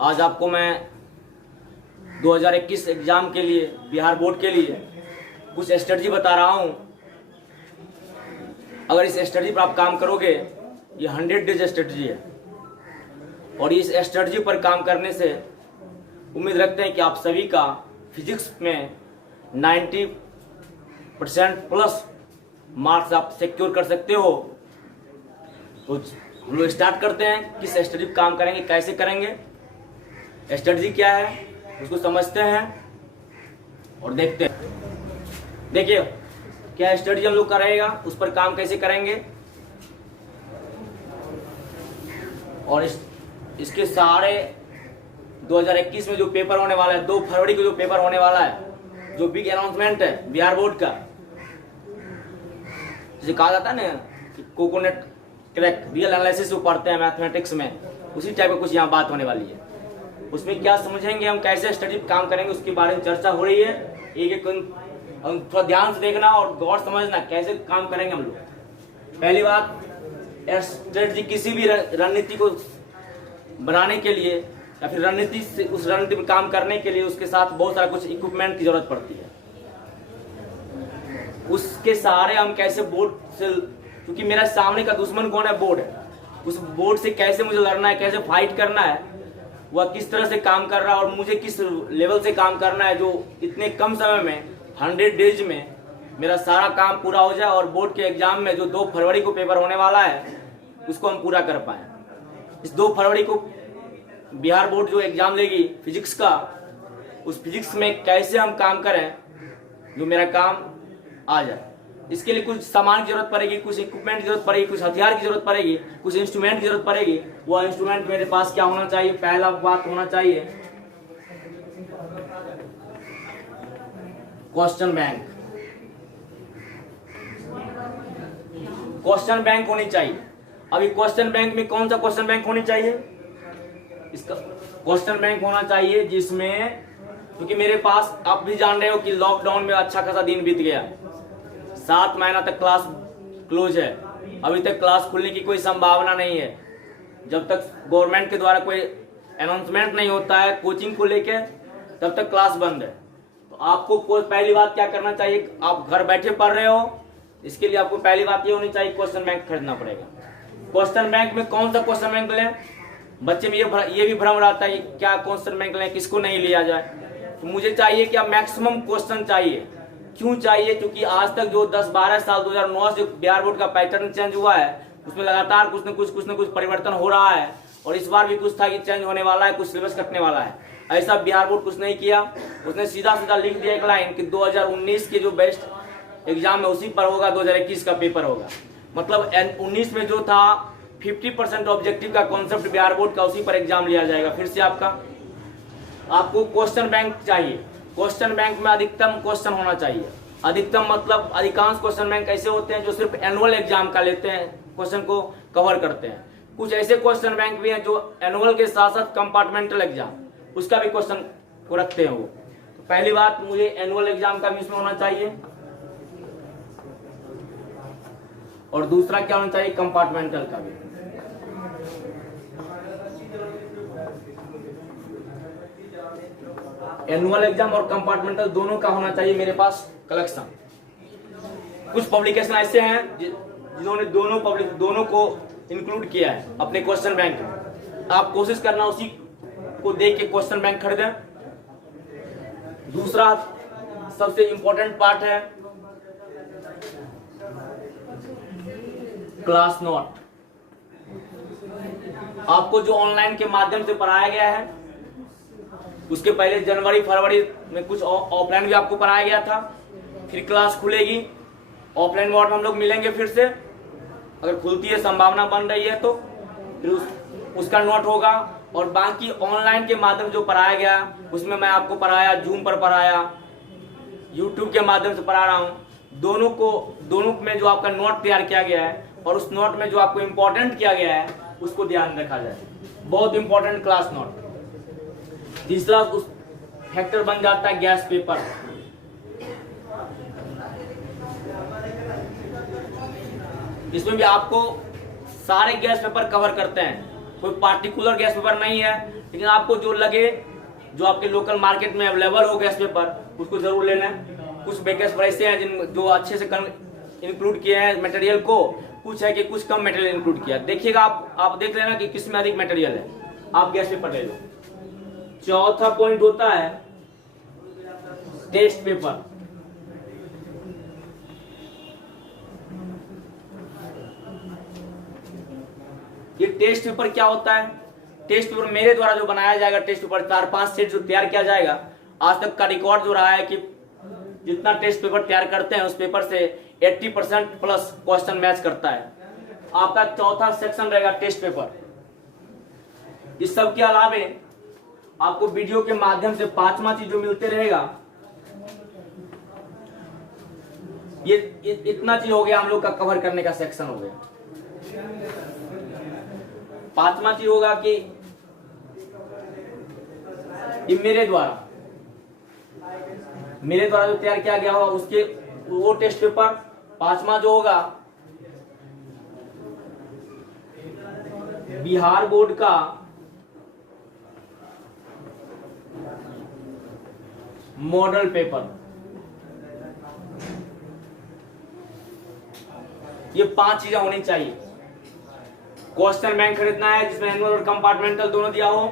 आज आपको मैं 2021 एग्ज़ाम के लिए बिहार बोर्ड के लिए कुछ स्ट्रेटजी बता रहा हूँ। अगर इस स्ट्रेटजी पर आप काम करोगे, ये 100 डेज स्ट्रेटजी है और इस स्ट्रेटजी पर काम करने से उम्मीद रखते हैं कि आप सभी का फिजिक्स में 90% प्लस मार्क्स आप सिक्योर कर सकते हो। तो हम लोग स्टार्ट करते हैं, किस स्ट्रेटजी पर काम करेंगे, कैसे करेंगे, स्ट्रेटजी क्या है उसको समझते हैं और देखते हैं। देखिए क्या स्ट्रेटजी हम लोग का रहेगा, उस पर काम कैसे करेंगे और इसके सारे 2021 में जो पेपर होने वाला है, 2 फरवरी को जो पेपर होने वाला है, जो बिग अनाउंसमेंट है बिहार बोर्ड का, जिसे कहा जाता है ना कि कोकोनट क्रैक रियल एनालिसिस जो पढ़ते हैं मैथमेटिक्स में, उसी टाइप का कुछ यहाँ बात होने वाली है। उसमें क्या समझेंगे हम, कैसे स्टडी काम करेंगे, उसके बारे में चर्चा हो रही है। एक एक थोड़ा ध्यान से देखना और गौर समझना कैसे काम करेंगे हम लोग। पहली बात, स्ट्रेटजी किसी भी रणनीति को बनाने के लिए या फिर रणनीति से उस रणनीति में काम करने के लिए उसके साथ बहुत सारा कुछ इक्विपमेंट की जरूरत पड़ती है। उसके सहारे हम कैसे बोर्ड से, क्योंकि मेरा सामने का दुश्मन कौन है, बोर्ड है, उस बोर्ड से कैसे मुझे लड़ना है, कैसे फाइट करना है, वह किस तरह से काम कर रहा है और मुझे किस लेवल से काम करना है, जो इतने कम समय में 100 डेज में मेरा सारा काम पूरा हो जाए और बोर्ड के एग्जाम में जो 2 फरवरी को पेपर होने वाला है उसको हम पूरा कर पाए। इस 2 फरवरी को बिहार बोर्ड जो एग्जाम लेगी फिजिक्स का, उस फिजिक्स में कैसे हम काम करें जो मेरा काम आ जाए। इसके लिए कुछ सामान की जरूरत पड़ेगी, कुछ इक्विपमेंट की जरूरत पड़ेगी, कुछ हथियार की जरूरत पड़ेगी, कुछ इंस्ट्रूमेंट की जरूरत पड़ेगी। वो इंस्ट्रूमेंट मेरे पास क्या होना चाहिए, पहला बात होना चाहिए क्वेश्चन बैंक। क्वेश्चन बैंक होनी चाहिए। अभी क्वेश्चन बैंक में कौन सा क्वेश्चन बैंक होनी चाहिए, इसका क्वेश्चन बैंक होना चाहिए जिसमें, क्योंकि मेरे पास आप भी जान रहे हो कि लॉकडाउन में अच्छा खासा दिन बीत गया, 7 महीना तक क्लास क्लोज है। अभी तक क्लास खुलने की कोई संभावना नहीं है जब तक गवर्नमेंट के द्वारा कोई अनाउंसमेंट नहीं होता है कोचिंग को लेके, तब तक क्लास बंद है। तो आपको पहली बात क्या करना चाहिए, आप घर बैठे पढ़ रहे हो, इसके लिए आपको पहली बात ये होनी चाहिए, क्वेश्चन बैंक खरीदना पड़ेगा। क्वेश्चन बैंक में कौन सा क्वेश्चन बैंक लें, बच्चे में ये भी भ्रम रहता है कि क्या क्वेश्चन बैंक लें, किसको नहीं लिया जाए। तो मुझे चाहिए क्या, मैक्सिमम क्वेश्चन चाहिए। क्यों चाहिए, क्योंकि आज तक जो 10-12 साल 2009 से बिहार बोर्ड का पैटर्न चेंज हुआ है, उसमें लगातार कुछ न कुछ परिवर्तन हो रहा है और इस बार भी कुछ था कि चेंज होने वाला है, कुछ सिलेबस कटने वाला है। ऐसा बिहार बोर्ड कुछ नहीं किया, उसने सीधा सीधा लिख दिया एक लाइन कि 2019 के जो बेस्ट एग्जाम है उसी पर होगा, 2021 का पेपर होगा। मतलब 19 में जो था 50% ऑब्जेक्टिव का कॉन्सेप्ट बिहार बोर्ड का, उसी पर एग्जाम लिया जाएगा फिर से आपका। आपको क्वेश्चन बैंक चाहिए, क्वेश्चन बैंक में अधिकतम क्वेश्चन होना चाहिए। अधिकतम मतलब अधिकांश क्वेश्चन बैंक ऐसे होते हैं जो सिर्फ एनुअल एग्जाम का लेते हैं, क्वेश्चन को कवर करते हैं। कुछ ऐसे क्वेश्चन बैंक भी हैं जो एनुअल के साथ साथ कंपार्टमेंटल एग्जाम उसका भी क्वेश्चन को रखते हैं वो। तो पहली बात, मुझे एनुअल एग्जाम का भी इसमें होना चाहिए और दूसरा क्या होना चाहिए, कंपार्टमेंटल का भी। एनुअल एग्जाम और कंपार्टमेंटल दोनों का होना चाहिए मेरे पास कलेक्शन। कुछ पब्लिकेशन ऐसे हैं जिन्होंने दोनों को इंक्लूड किया है अपने क्वेश्चन बैंक में। आप कोशिश करना उसी को देख के क्वेश्चन बैंक खरीदें। दूसरा सबसे इंपॉर्टेंट पार्ट है क्लास नोट। आपको जो ऑनलाइन के माध्यम से पढ़ाया गया है, उसके पहले जनवरी फरवरी में कुछ ऑफलाइन भी आपको पढ़ाया गया था। फिर क्लास खुलेगी, ऑफलाइन मोड में हम लोग मिलेंगे फिर से, अगर खुलती है, संभावना बन रही है तो फिर उसका नोट होगा। और बाकी ऑनलाइन के माध्यम जो पढ़ाया गया उसमें मैं आपको पढ़ाया, जूम पर पढ़ाया, यूट्यूब के माध्यम से पढ़ा रहा हूँ। दोनों में जो आपका नोट तैयार किया गया है और उस नोट में जो आपको इम्पोर्टेंट किया गया है उसको ध्यान रखा जाए। बहुत इंपॉर्टेंट क्लास नोट। तीसरा उस फैक्टर बन जाता है गैस पेपर। इसमें भी आपको सारे गैस पेपर कवर करते हैं, कोई पार्टिकुलर गैस पेपर नहीं है। लेकिन आपको जो लगे, जो आपके लोकल मार्केट में अवेलेबल हो गैस पेपर, उसको जरूर लेना है। कुछ गैस पेपर ऐसे हैं जिन जो अच्छे से इंक्लूड किए हैं मटेरियल को, कुछ है कि कुछ कम मटेरियल इंक्लूड किया। देखिएगा आप देख लेना कि किस में अधिक मटेरियल है, आप गैस पेपर ले लो। चौथा पॉइंट होता है टेस्ट पेपर। ये टेस्ट पेपर क्या होता है? टेस्ट पेपर मेरे द्वारा जो बनाया जाएगा, टेस्ट पेपर 4-5 सेट जो तैयार किया जाएगा, आज तक का रिकॉर्ड जो रहा है कि जितना टेस्ट पेपर तैयार करते हैं उस पेपर से 80% प्लस क्वेश्चन मैच करता है। आपका चौथा सेक्शन रहेगा टेस्ट पेपर। इस सब के अलावे आपको वीडियो के माध्यम से 5वां चीज जो मिलते रहेगा, ये इतना चीज हो गया हम लोग का कवर करने का सेक्शन हो गया। 5वां चीज होगा कि ये मेरे द्वारा जो तैयार किया गया होगा उसके वो टेस्ट पेपर। 5वां जो होगा बिहार बोर्ड का मॉडल पेपर। ये 5 चीजें होनी चाहिए। क्वेश्चन बैंक खरीदना है जिसमें एनुअल और कंपार्टमेंटल दोनों दिया हो।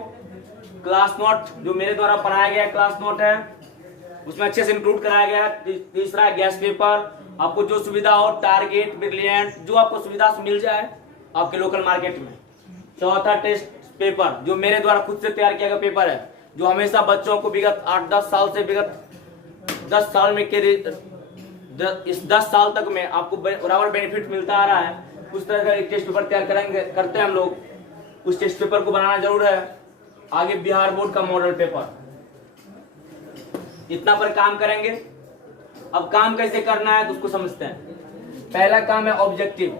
क्लास नोट जो मेरे द्वारा पढ़ाया गया क्लास नोट है, उसमें अच्छे से इंक्लूड कराया गया है। तीसरा है गैस पेपर। आपको जो सुविधा हो, टारगेट, ब्रिलियंट, जो आपको सुविधा से मिल जाए आपके लोकल मार्केट में। चौथा टेस्ट पेपर जो मेरे द्वारा खुद से तैयार किया गया पेपर है, जो हमेशा बच्चों को विगत 8-10 साल से विगत 10 साल में इस 10 साल तक में आपको बराबर बेनिफिट मिलता आ रहा है। उस तरह का एक टेस्ट पेपर तैयार करते हैं हम लोग। उस टेस्ट पेपर को बनाना जरूर है। आगे बिहार बोर्ड का मॉडल पेपर, इतना पर काम करेंगे। अब काम कैसे करना है तो उसको समझते हैं। पहला काम है ऑब्जेक्टिव।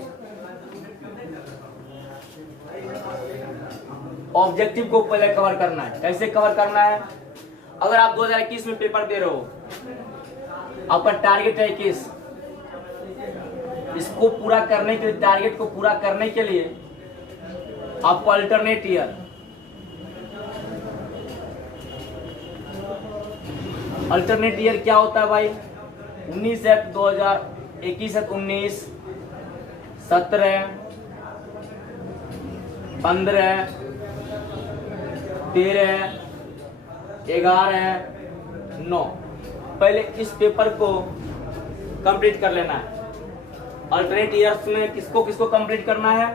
ऑब्जेक्टिव को पहले कवर करना है। कैसे कवर करना है? अगर आप 2021 में पेपर दे रहे हो, आपका टारगेट है 21, इसको पूरा करने के लिए, टारगेट को पूरा करने के लिए आपको अल्टरनेट ईयर, अल्टरनेट ईयर क्या होता है भाई? 19 है 2021 है 19, 17, 15, 13, 11, 9। पहले इस पेपर को कंप्लीट कर लेना है। अल्टरनेट ईयर्स में किसको किसको कंप्लीट करना है?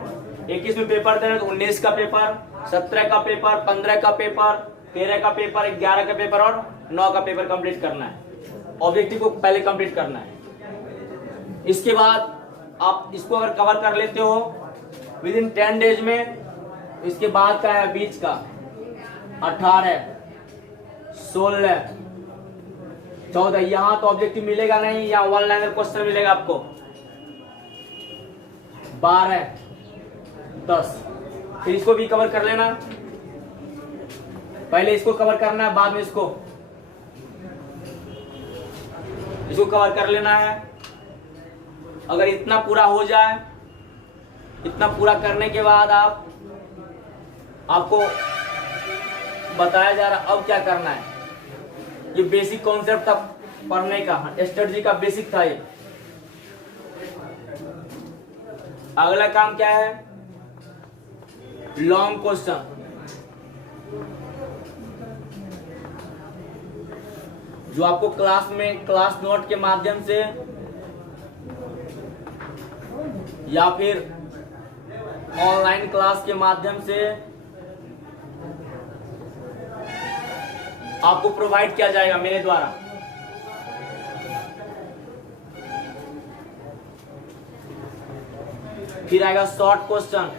21 में पेपर दे रहे तो 19 का पेपर, 17 का पेपर, 15 का पेपर, 13 का पेपर, 11 का पेपर और 9 का पेपर कंप्लीट करना है। ऑब्जेक्टिव को पहले कंप्लीट करना है। इसके बाद आप इसको अगर कवर कर लेते हो विद इन 10 डेज में, इसके बाद का है बीच का 18, 16, 14। यहां तो ऑब्जेक्टिव मिलेगा नहीं, यहाँ 1 लाइनर क्वेश्चन मिलेगा आपको। 12, 10, फिर इसको भी कवर कर लेना। पहले इसको कवर करना है, बाद में इसको कवर कर लेना है। अगर इतना पूरा हो जाए, इतना पूरा करने के बाद आपको बताया जा रहा अब क्या करना है। ये बेसिक कॉन्सेप्ट था पढ़ने का, स्ट्रेटजी का बेसिक था ये। अगला काम क्या है? Long question. जो आपको क्लास में क्लास नोट के माध्यम से या फिर ऑनलाइन क्लास के माध्यम से आपको प्रोवाइड किया जाएगा मेरे द्वारा। फिर आएगा शॉर्ट क्वेश्चन।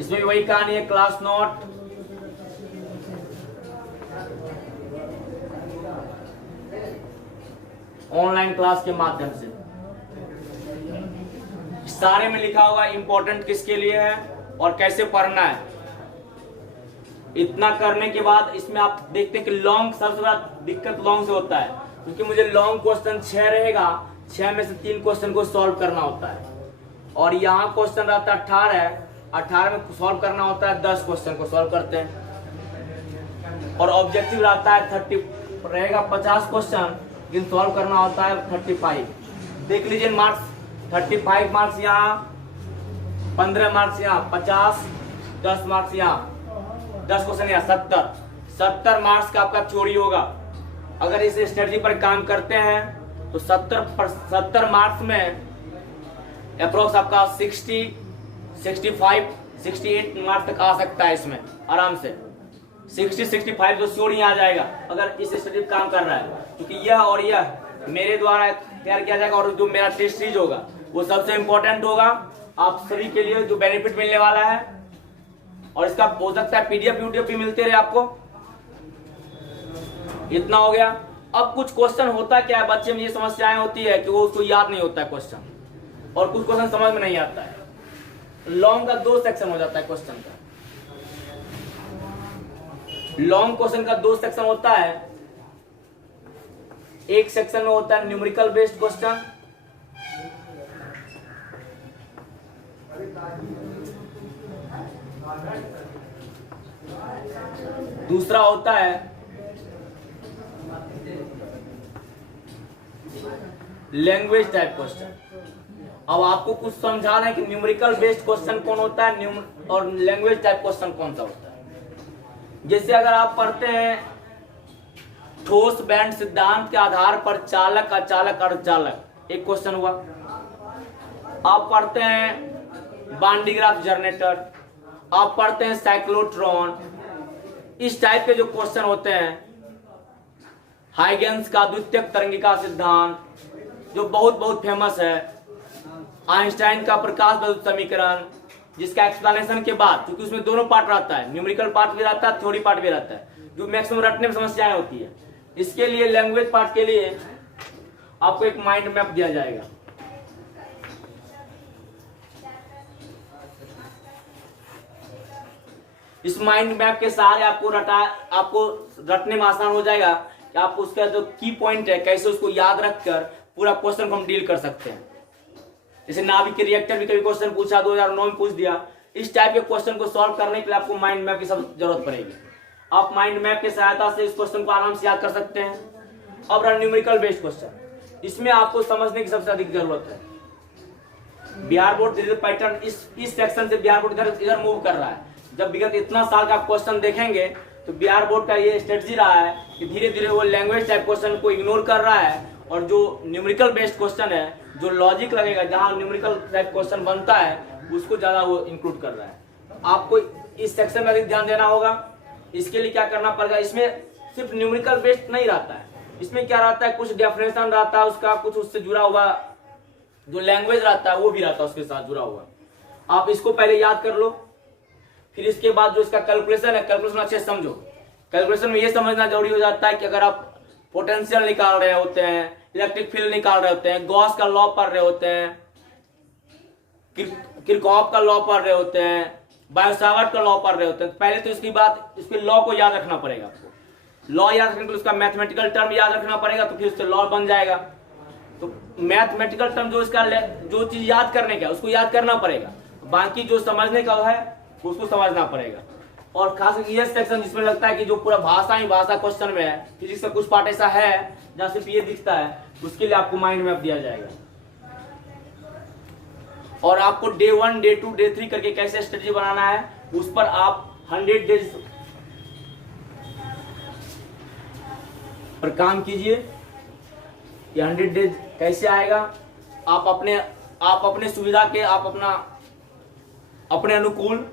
इसमें भी वही कहानी है, क्लास नोट, ऑनलाइन क्लास के माध्यम से। सारे में लिखा होगा इंपॉर्टेंट किसके लिए है और कैसे पढ़ना है। इतना करने के बाद इसमें आप देखते हैं कि लॉन्ग, सबसे बड़ा दिक्कत लॉन्ग से होता है। क्योंकि मुझे लॉन्ग क्वेश्चन 6 रहेगा, 6 में से 3 क्वेश्चन को सॉल्व करना होता है। और यहाँ क्वेश्चन रहता है 18, 18 में सॉल्व करना होता है 10 क्वेश्चन को सॉल्व करते हैं। और ऑब्जेक्टिव रहता है 30 रहेगा 50 क्वेश्चन, लेकिन सॉल्व करना होता है 35। देख लीजिए मार्क्स, 35 मार्क्स यहाँ, 15 मार्क्स यहाँ, 50, 10 मार्क्स यहाँ, 10 क्वेश्चन यहाँ, 70 मार्क्स का आपका थ्योरी होगा। अगर इस स्ट्रेटजी पर काम करते हैं तो 70 मार्क्स में अप्रोक्स आपका 60, 65, 68 मार्क्स तक आ सकता है इसमें आराम से। 60, 65 तो श्योर ही आ जाएगा अगर इस स्ट्रेटजी पर काम कर रहा है, क्योंकि यह और यह मेरे द्वारा तैयार किया जाएगा। और जो मेरा टेस्ट सीरीज होगा वो सबसे इंपॉर्टेंट होगा आप सभी के लिए, जो बेनिफिट मिलने वाला है। और इसका हो सकता है पीडीएफ यूट्यूब भी मिलते रहे आपको। इतना हो गया। अब कुछ क्वेश्चन होता क्या है, बच्चे में ये समस्याएं होती है कि वो उसको याद नहीं होता है क्वेश्चन, और कुछ क्वेश्चन समझ में नहीं आता है। लॉन्ग का 2 सेक्शन हो जाता है क्वेश्चन का। लॉन्ग क्वेश्चन का 2 सेक्शन होता है। एक सेक्शन में होता है न्यूमेरिकल बेस्ड क्वेश्चन, दूसरा होता है लैंग्वेज टाइप क्वेश्चन। अब आपको कुछ समझाना है कि न्यूमेरिकल बेस्ड क्वेश्चन कौन होता है और लैंग्वेज टाइप क्वेश्चन कौन सा होता है। जैसे अगर आप पढ़ते हैं ठोस बैंड सिद्धांत के आधार पर चालक, अचालक, अर्धचालक, एक क्वेश्चन हुआ। आप पढ़ते हैं बांडीग्राफ जनरेटर, आप पढ़ते हैं साइक्लोट्रॉन, इस टाइप के जो क्वेश्चन होते हैं। हाइगेंस का द्वितीयक तरंगिका सिद्धांत जो बहुत फेमस है, आइंस्टाइन का प्रकाश विद्युत समीकरण, जिसका एक्सप्लेनेशन के बाद, क्योंकि उसमें दोनों पार्ट रहता है, न्यूमेरिकल पार्ट भी रहता है, थ्योरी पार्ट भी रहता है, जो मैक्सिमम रटने में समस्याएं होती है। इसके लिए लैंग्वेज पार्ट के लिए आपको एक माइंड मैप दिया जाएगा। इस माइंड मैप के सहारे आपको रटने में आसान हो जाएगा कि आप उसका जो की पॉइंट है कैसे उसको याद रखकर पूरा क्वेश्चन को हम डील कर सकते हैं। जैसे नाभिक के रिएक्टर भी कभी क्वेश्चन पूछा, 2009 में पूछ दिया। इस टाइप के क्वेश्चन को सॉल्व करने के लिए आपको माइंड मैप की सब जरूरत पड़ेगी। आप माइंड मैप की सहायता से इस क्वेश्चन को आराम से याद कर सकते हैं। अब रहा न्यूमेरिकल बेस्ड क्वेश्चन, इसमें आपको समझने की सबसे अधिक जरूरत है। बिहार बोर्ड धीरे धीरे पैटर्न इस सेक्शन से बिहार बोर्ड इधर मूव कर रहा है। जब विगत इतना साल का क्वेश्चन देखेंगे तो बिहार बोर्ड का ये स्ट्रेटजी रहा है कि धीरे धीरे वो लैंग्वेज टाइप क्वेश्चन को इग्नोर कर रहा है, और जो न्यूमेरिकल बेस्ड क्वेश्चन है, जो लॉजिक लगेगा, जहां न्यूमेरिकल टाइप क्वेश्चन बनता है, उसको ज्यादा वो इंक्लूड कर रहा है। आपको इस सेक्शन में अधिक ध्यान देना होगा। इसके लिए क्या करना पड़ेगा, इसमें सिर्फ न्यूमेरिकल बेस्ड नहीं रहता है, इसमें क्या रहता है, कुछ डेफिनेशन रहता है उसका, कुछ उससे जुड़ा हुआ जो लैंग्वेज रहता है वो भी रहता है उसके साथ जुड़ा हुआ। आप इसको पहले याद कर लो, फिर इसके बाद जो इसका कैलकुलेशन है, कैलकुलेशन अच्छे से समझो। कैलकुलेशन में ये समझना जरूरी हो जाता है कि अगर आप पोटेंशियल निकाल रहे होते हैं, इलेक्ट्रिक फील्ड निकाल रहे होते हैं, गॉस का लॉ पढ़ रहे होते हैं, किरचॉफ का लॉ पढ़ रहे होते हैं, बायो-सावर्ट का लॉ पढ़ रहे होते हैं, पहले तो इसके लॉ को याद रखना पड़ेगा आपको। लॉ याद रखने के लिए उसका मैथमेटिकल टर्म याद रखना पड़ेगा, तो फिर उससे लॉ बन जाएगा। तो मैथमेटिकल टर्म जो चीज याद करने का उसको याद करना पड़ेगा, बाकी जो समझने का है उसको समझना पड़ेगा। और खास ये सेक्शन जिसमें लगता है कि जो पूरा भाषा क्वेश्चन में है, फिजिक्स का कुछ पार्ट ऐसा है जहां सिर्फ ये दिखता है, उसके लिए आपको माइंड मैप दिया जाएगा। और आपको डे 1, डे 2, डे 3 करके कैसे स्ट्रेटजी बनाना है, उस पर आप 100 डेज पर काम कीजिए। ये 100 डेज कैसे आएगा, आप अपने सुविधा के, आप अपने अनुकूल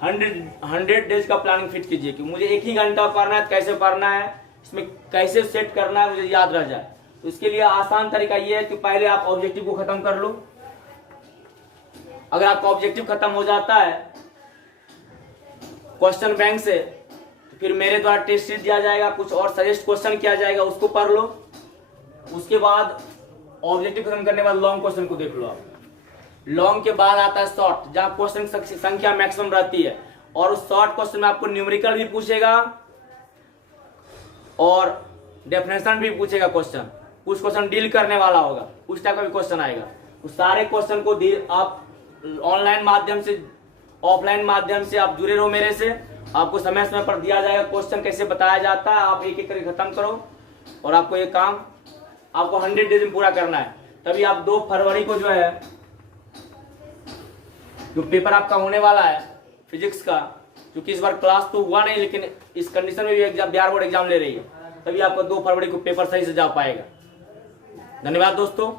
100 डेज का प्लानिंग फिट कीजिए कि मुझे 1 ही घंटा पढ़ना है, कैसे पढ़ना है, इसमें कैसे सेट करना है, मुझे याद रह जाए। तो इसके लिए आसान तरीका ये है कि पहले आप ऑब्जेक्टिव को खत्म कर लो। अगर आपका ऑब्जेक्टिव खत्म हो जाता है क्वेश्चन बैंक से, तो फिर मेरे द्वारा टेस्ट सीट दिया जाएगा, कुछ और सजेस्ट क्वेश्चन किया जाएगा, उसको पढ़ लो। उसके बाद ऑब्जेक्टिव खत्म करने के बाद लॉन्ग क्वेश्चन को देख लो आप। लॉन्ग के बाद आता है शॉर्ट, जहां क्वेश्चन संख्या मैक्सिमम रहती है, और उस शॉर्ट क्वेश्चन में आपको न्यूमेरिकल भी पूछेगा और डेफिनेशन भी पूछेगा क्वेश्चन, कुछ क्वेश्चन डील करने वाला होगा, उस टाइप का भी क्वेश्चन आएगा। उस सारे क्वेश्चन को आप ऑनलाइन माध्यम से, ऑफलाइन माध्यम से आप जुड़े रहो मेरे से। आपको समय समय पर दिया जाएगा क्वेश्चन कैसे बताया जाता है, आप एक एक करके खत्म करो और आपको ये काम आपको 100 डेज में पूरा करना है। तभी आप 2 फरवरी को जो है जो पेपर आपका होने वाला है फिजिक्स का, क्योंकि इस बार क्लास तो हुआ नहीं लेकिन इस कंडीशन में भी एग्जाम, बिहार बोर्ड एग्जाम ले रही है, तभी आपका 2 फरवरी को पेपर सही से जा पाएगा। धन्यवाद दोस्तों।